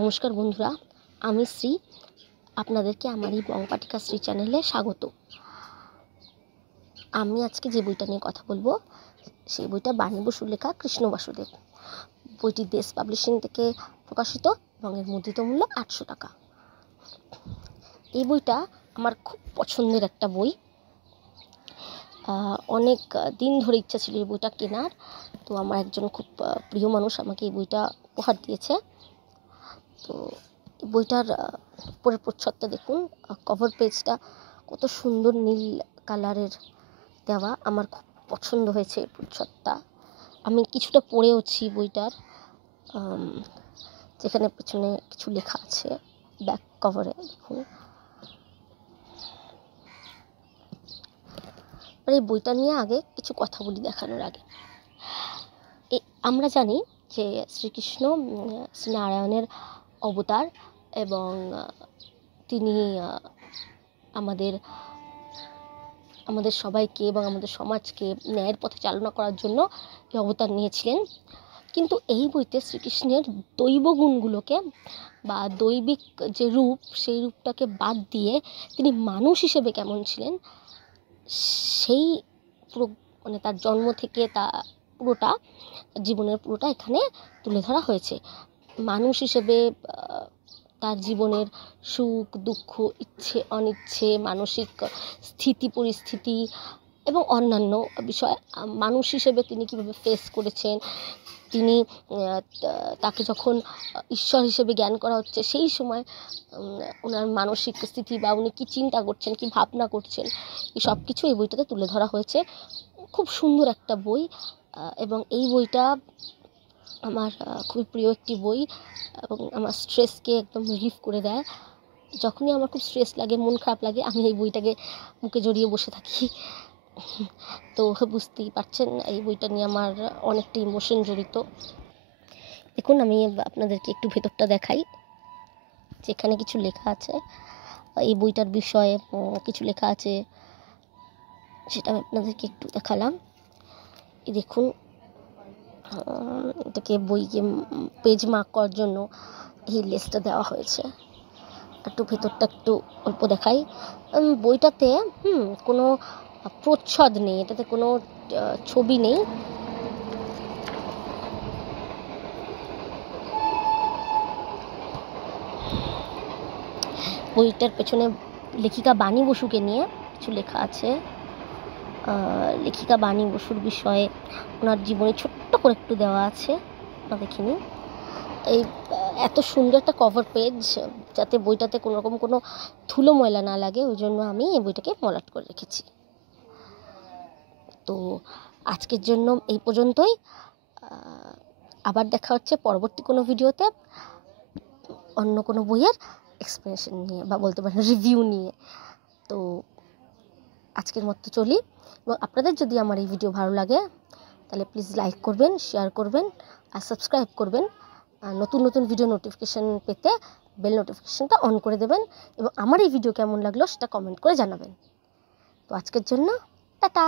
নমস্কার বন্ধুরা, আমি শ্রী। আপনাদেরকে আমার এই বংপাটিকা শ্রী চ্যানেলে স্বাগত। আমি আজকে যে বইটা নিয়ে কথা বলবো সেই বইটা বাণী বসুর লেখা কৃষ্ণ বাসুদেব। বইটি দেশ পাবলিশিং থেকে প্রকাশিত এবং এর মুদ্রিত মূল্য 800 টাকা। এই বইটা আমার খুব পছন্দের একটা বই। অনেক দিন ধরে ইচ্ছা ছিল এই বইটা কেনার, তো আমার একজন খুব প্রিয় মানুষ আমাকে এই বইটা উপহার দিয়েছে। তো বইটার পরের প্রচ্ছদটা দেখুন, কভার পেজটা কত সুন্দর নীল কালারের দেওয়া। আমার খুব পছন্দ হয়েছে এই প্রচ্ছদটা। আমি কিছুটা পড়েওছি বইটার, যেখানে পেছনে কিছু লেখা আছে ব্যাক কভারে দেখুন। এই বইটা নিয়ে আগে কিছু কথা বলি দেখানোর আগে। আমরা জানি যে শ্রীকৃষ্ণ শ্রীনারায়ণের অবতার এবং তিনি আমাদের সবাইকে এবং আমাদের সমাজকে ন্যায়ের পথে চালনা করার জন্য এই অবতার নিয়েছিলেন। কিন্তু এই বইতে শ্রীকৃষ্ণের দৈব গুণগুলোকে বা দৈবিক যে রূপ সেই রূপটাকে বাদ দিয়ে তিনি মানুষ হিসেবে কেমন ছিলেন সেই পুরো তার জন্ম থেকে তা পুরোটা জীবনের পুরোটা এখানে তুলে ধরা হয়েছে। মানুষ হিসেবে তার জীবনের সুখ দুঃখ, ইচ্ছে অনিচ্ছে, মানসিক স্থিতি পরিস্থিতি এবং অন্যান্য বিষয় মানুষ হিসেবে তিনি কীভাবে ফেস করেছেন। তিনি তাকে যখন ঈশ্বর হিসেবে জ্ঞান করা হচ্ছে সেই সময় ওনার মানসিক স্থিতি বা উনি কী চিন্তা করছেন, কী ভাবনা করছেন, এই সব কিছু এই বইটাতে তুলে ধরা হয়েছে। খুব সুন্দর একটা বই এবং এই বইটা আমার খুবই প্রিয় একটি বই এবং আমার স্ট্রেসকে একদম রিলিফ করে দেয়। যখনই আমার খুব স্ট্রেস লাগে, মন খারাপ লাগে, আমি এই বইটাকে বুকে জড়িয়ে বসে থাকি। তো বুঝতেই পারছেন এই বইটা নিয়ে আমার অনেকটা ইমোশন জড়িত। দেখুন, আমি আপনাদেরকে একটু ভেতরটা দেখাই, যেখানে কিছু লেখা আছে এই বইটার বিষয়ে কিছু লেখা আছে, সেটা আমি আপনাদেরকে একটু দেখালাম। এই দেখুন, এটাকে বইকে পেজ মার্ক করার জন্য এই লেসটা দেওয়া হয়েছে। একটু ভেতরটা একটু অল্প দেখাই। বইটাতে কোনো প্রচ্ছদ নেই, এটাতে কোনো ছবি নেই। বইটার পেছনে লেখিকা বাণী বসুকে নিয়ে কিছু লেখা আছে। লেখিকা বাণী বসুর বিষয়ে ওনার জীবনে ছোট্ট করে একটু দেওয়া আছে, দেখিনি। এই এত সুন্দর একটা কভার পেজ, যাতে বইটাতে কোনোরকম কোনো ধুলো ময়লা না লাগে, ওই জন্য আমি এই বইটাকে মলাট করে রেখেছি। তো আজকের জন্য এই পর্যন্তই। আবার দেখা হচ্ছে পরবর্তী কোনো ভিডিওতে অন্য কোনো বইয়ের এক্সপ্লেনেশন নিয়ে বা বলতে পারেন রিভিউ নিয়ে। তো আজকের মতো চলি, এবং আপনাদের যদি আমার এই ভিডিও ভালো লাগে তাহলে প্লিজ লাইক করবেন, শেয়ার করবেন আর সাবস্ক্রাইব করবেন। নতুন নতুন ভিডিও নোটিফিকেশান পেতে বেল নোটিফিকেশানটা অন করে দেবেন, এবং আমার এই ভিডিও কেমন লাগলো সেটা কমেন্ট করে জানাবেন। তো আজকের জন্য টাটা।